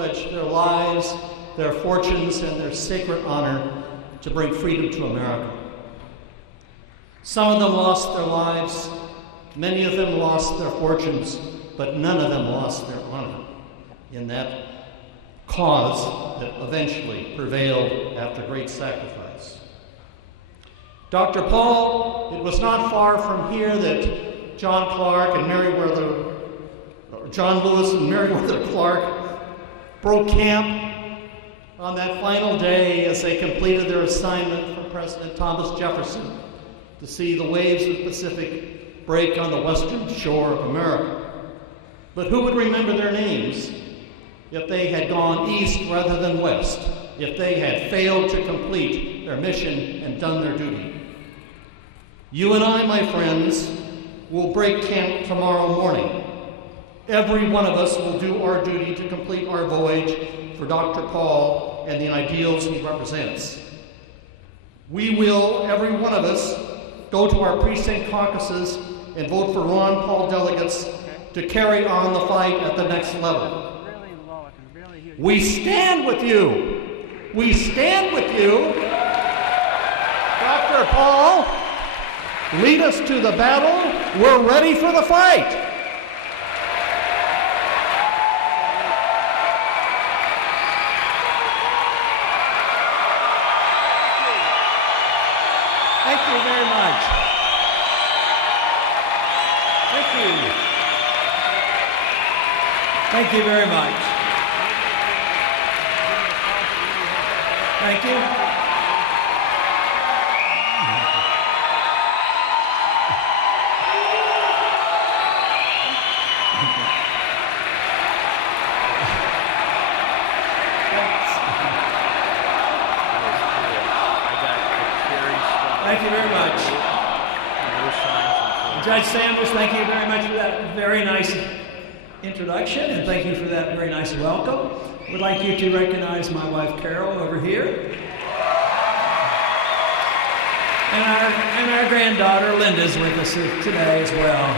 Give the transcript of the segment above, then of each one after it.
pledged their lives, their fortunes, and their sacred honor to bring freedom to America. Some of them lost their lives, many of them lost their fortunes, but none of them lost their honor in that cause that eventually prevailed after great sacrifice. Dr. Paul, it was not far from here that John Lewis and Meriwether Clark broke camp on that final day as they completed their assignment for President Thomas Jefferson to see the waves of the Pacific break on the western shore of America. But who would remember their names if they had gone east rather than west, if they had failed to complete their mission and done their duty? You and I, my friends, will break camp tomorrow morning. Every one of us will do our duty to complete our voyage for Dr. Paul and the ideals he represents. We will, every one of us, go to our precinct caucuses and vote for Ron Paul delegates to carry on the fight at the next level. We stand with you. We stand with you. Dr. Paul, lead us to the battle. We're ready for the fight. Thank you very much. Thank you. Thank you very much. Thank you. Thank you very much. Judge Sanders, thank you very much for that very nice introduction, and thank you for that very nice welcome. Would like you to recognize my wife Carol over here. And our granddaughter Linda's with us today as well.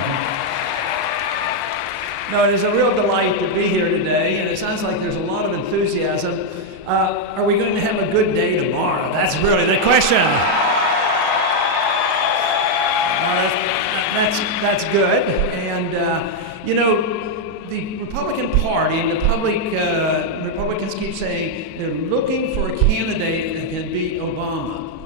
No, it is a real delight to be here today, and it sounds like there's a lot of enthusiasm. Are we going to have a good day tomorrow? That's really the question. That's good, and you know, the Republican Party and the Republicans keep saying they're looking for a candidate that can beat Obama.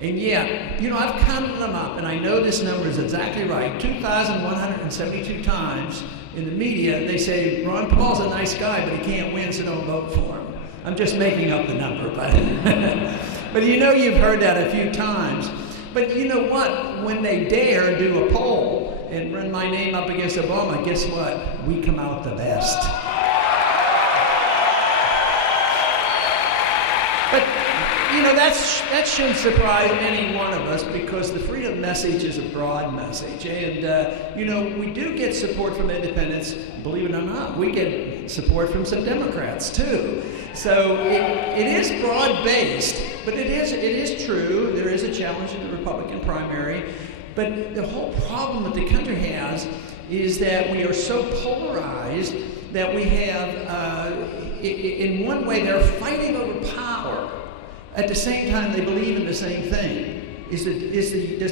And yet, you know, I've counted them up, and I know this number is exactly right. 2,172 times in the media, they say, Ron Paul's a nice guy, but he can't win, so don't vote for him. I'm just making up the number, but you know you've heard that a few times. But you know what? When they dare do a poll and run my name up against Obama, guess what? We come out the best. But you know, that shouldn't surprise any one of us, because the freedom message is a broad message. And you know, we do get support from independents, believe it or not. We get support from some Democrats too. So it is broad-based, but it is true. There is a challenge in the Republican primary. But the whole problem that the country has is that we are so polarized that we have, in one way, they're fighting over power. At the same time, they believe in the same thing. Does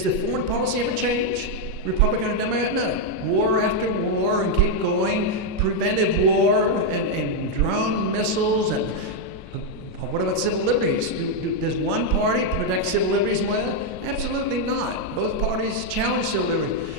the foreign policy ever change? Republican or Democrat? No. War after war and keep going. Preventive war and drone missiles and what about civil liberties? Does one party protect civil liberties more? Absolutely not. Both parties challenge civil liberties.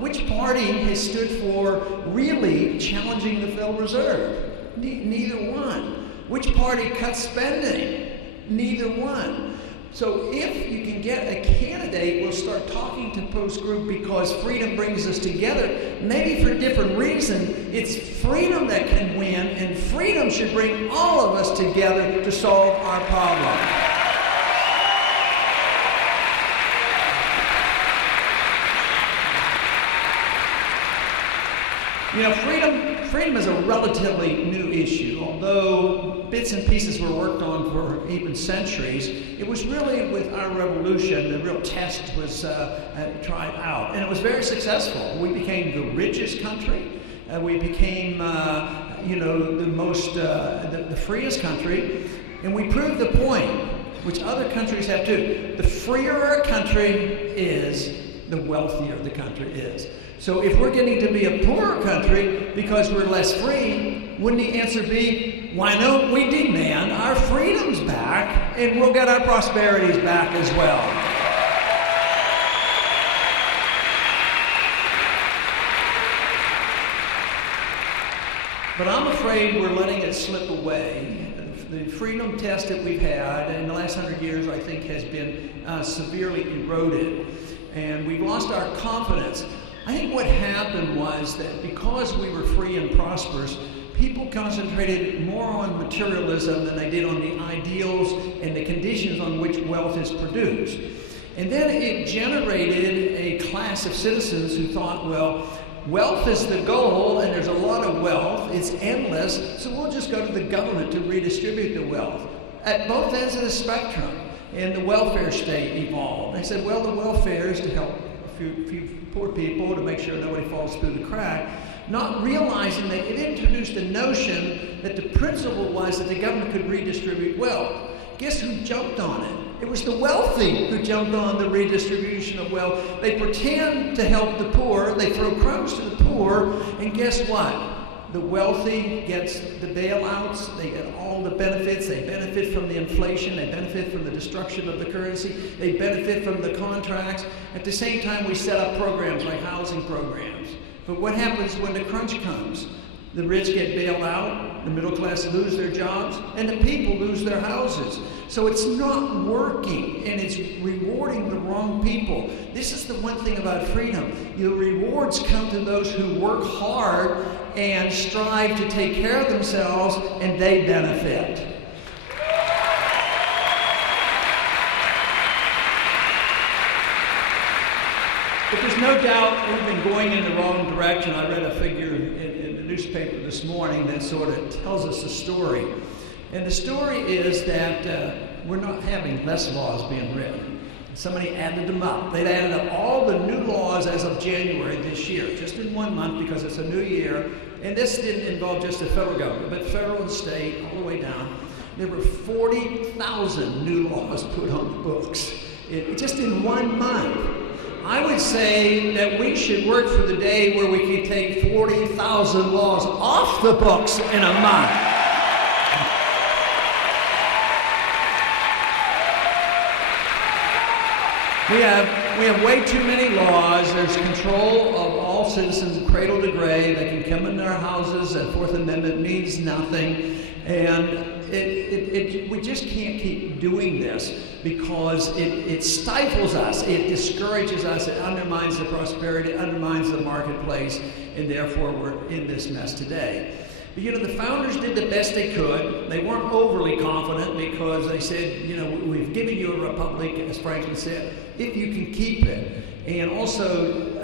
Which party has stood for really challenging the Federal Reserve? Neither one. Which party cuts spending? Neither one. So if you can get a candidate, we'll start talking to Post Group, because freedom brings us together, maybe for a different reason. It's freedom that can win, and freedom should bring all of us together to solve our problem. You know, freedom is a relatively new issue, although bits and pieces were worked on for even centuries. It was really with our revolution, the real test was tried out, and it was very successful. We became the richest country. We became, the freest country, and we proved the point, which other countries have too. The freer a country is, the wealthier the country is. So if we're getting to be a poorer country because we're less free, wouldn't the answer be, why don't we demand our freedoms back, and we'll get our prosperities back as well? But I'm afraid we're letting it slip away. The freedom test that we've had in the last 100 years, I think, has been severely eroded. And we've lost our confidence. I think what happened was that because we were free and prosperous, people concentrated more on materialism than they did on the ideals and the conditions on which wealth is produced. And then it generated a class of citizens who thought, well, wealth is the goal, and there's a lot of wealth. It's endless, so we'll just go to the government to redistribute the wealth. At both ends of the spectrum, and the welfare state evolved. They said, well, the welfare is to help a few poor people, to make sure nobody falls through the crack, not realizing that it introduced a notion that the principle was that the government could redistribute wealth. Guess who jumped on it? It was the wealthy who jumped on the redistribution of wealth. They pretend to help the poor, they throw crumbs to the poor, and guess what? The wealthy gets the bailouts, they get all the benefits, they benefit from the inflation, they benefit from the destruction of the currency, they benefit from the contracts. At the same time, we set up programs like housing programs. But what happens when the crunch comes? The rich get bailed out, the middle class lose their jobs, and the people lose their houses. So it's not working, and it's rewarding the wrong people. This is the one thing about freedom. The rewards come to those who work hard and strive to take care of themselves, and they benefit. But there's no doubt we've been going in the wrong direction. I read a figure in the newspaper this morning that sort of tells us a story. And the story is that we're not having less laws being written. Somebody added them up. They'd added up all the new laws as of January this year, just in 1 month because it's a new year. And this didn't involve just the federal government, but federal and state, all the way down. There were 40,000 new laws put on the books, just in 1 month. I would say that we should work for the day where we can take 40,000 laws off the books in a month. We have way too many laws. There's control of all citizens, cradle to grave. They can come in their houses. That Fourth Amendment means nothing. And we just can't keep doing this because it stifles us, it discourages us, it undermines the prosperity, it undermines the marketplace, and therefore we're in this mess today. But the founders did the best they could. They weren't overly confident because they said, we've given you a republic, as Franklin said, if you can keep it. And also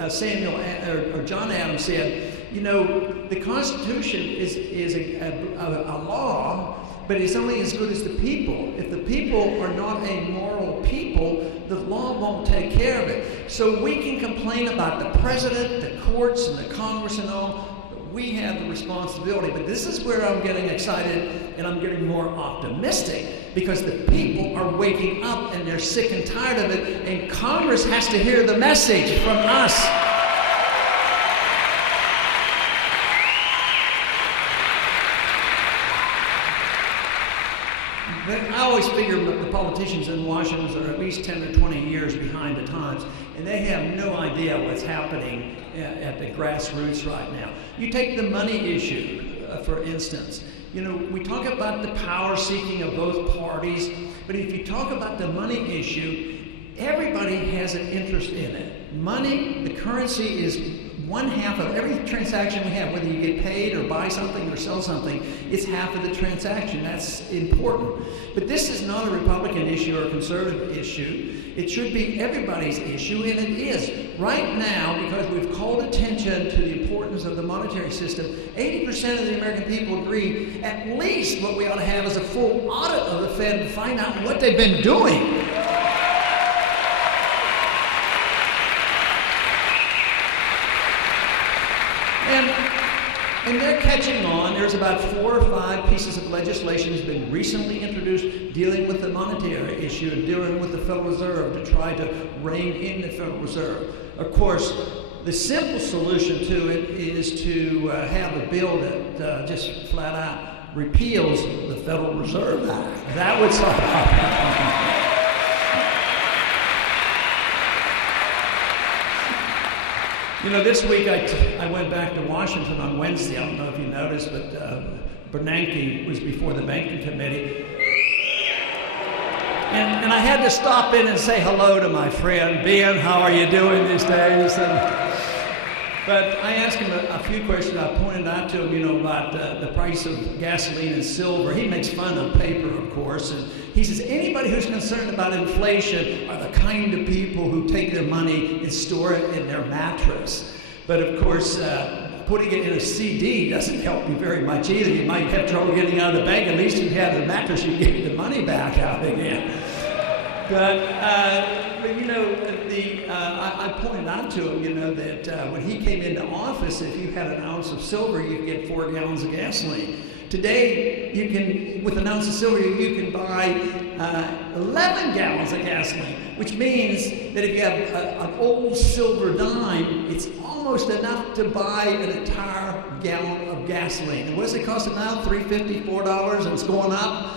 John Adams said, the Constitution is a law, but it's only as good as the people. If the people are not a moral people, the law won't take care of it. So we can complain about the president, the courts, and the Congress and all. We have the responsibility. But this is where I'm getting excited and I'm getting more optimistic because the people are waking up and they're sick and tired of it, and Congress has to hear the message from us. I always figure the politicians in Washington are at least 10 or 20 years behind the times, and they have no idea what's happening at the grassroots right now. You take the money issue, for instance. We talk about the power seeking of both parties, but if you talk about the money issue, everybody has an interest in it. Money, the currency, is 1/2 of every transaction we have, whether you get paid or buy something or sell something, it's half of the transaction. That's important. But this is not a Republican issue or a conservative issue. It should be everybody's issue, and it is. Right now, because we've called attention to the importance of the monetary system, 80% of the American people agree at least what we ought to have is a full audit of the Fed and find out what they've been doing. And they're catching on. There's about 4 or 5 pieces of legislation that's been recently introduced dealing with the monetary issue and dealing with the Federal Reserve to try to rein in the Federal Reserve. Of course, the simple solution to it is to have a bill that just flat out repeals the Federal Reserve Act. That would solve the problem. You know, this week I went back to Washington on Wednesday. I don't know if you noticed, but Bernanke was before the banking committee. And I had to stop in and say hello to my friend, Ben. How are you doing these days? But I asked him a few questions. I pointed out to him, you know, about the price of gasoline and silver. He makes fun of paper, of course. And he says, anybody who's concerned about inflation are the kind of people who take their money and store it in their mattress. But of course, putting it in a CD doesn't help you very much either. You might have trouble getting out of the bank. At least you have the mattress, you get the money back out again. But you know, I pointed out to him, you know, that when he came into office, if you had an ounce of silver, you could get 4 gallons of gasoline. Today, you can, with an ounce of silver, you can buy 11 gallons of gasoline, which means that if you have an old silver dime, it's almost enough to buy an entire gallon of gasoline. And what does it cost now? $3.50, $4, and it's going up?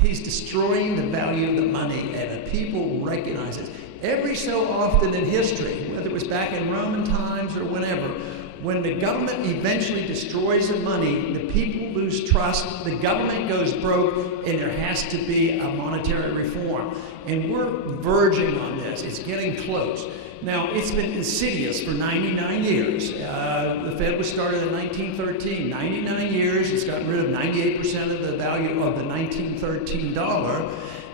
He's destroying the value of the money, and the people recognize it. Every so often in history, whether it was back in Roman times or whenever, when the government eventually destroys the money, the people lose trust, the government goes broke, and there has to be a monetary reform. And we're verging on this. It's getting close. Now, it's been insidious for 99 years. The Fed was started in 1913. 99 years, it's gotten rid of 98% of the value of the 1913 dollar.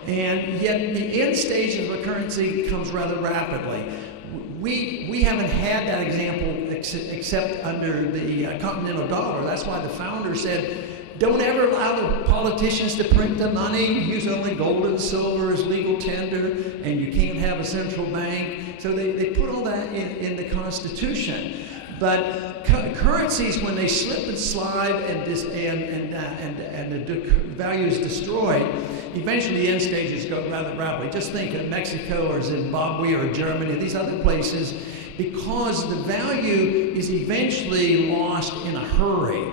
And yet the end stage of the currency comes rather rapidly. We haven't had that example except under the continental dollar. That's why the founder said, don't ever allow the politicians to print the money, use only gold and silver as legal tender, and you can't have a central bank. So they put all that in the Constitution. But currencies, when they slip and slide and the value is destroyed, eventually the end stages go rather rapidly. Just think of Mexico or Zimbabwe or Germany, these other places, because the value is eventually lost in a hurry.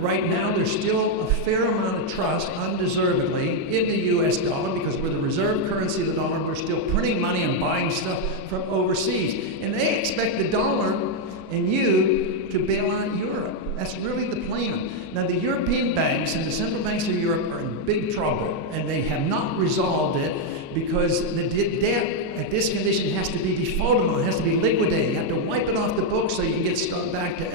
Right now, there's still a fair amount of trust, undeservedly, in the U.S. dollar because we're the reserve currency of the dollar. We're still printing money and buying stuff from overseas. And they expect the dollar and you to bail out Europe. That's really the plan. Now, the European banks and the central banks of Europe are in big trouble, and they have not resolved it because the debt at this condition has to be defaulted on, it has to be liquidated. You have to wipe it off the books so you can get stuck back to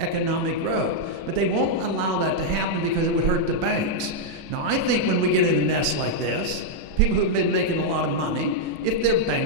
economic growth. But they won't allow that to happen because it would hurt the banks. Now, I think when we get in a mess like this, people who've been making a lot of money, if they're bankrupt,